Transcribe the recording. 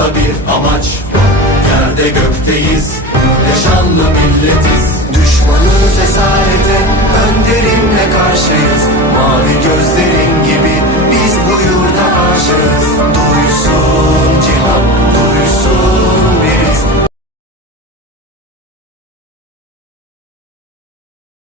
Hayatta bir amaç. Yerde gökteyiz.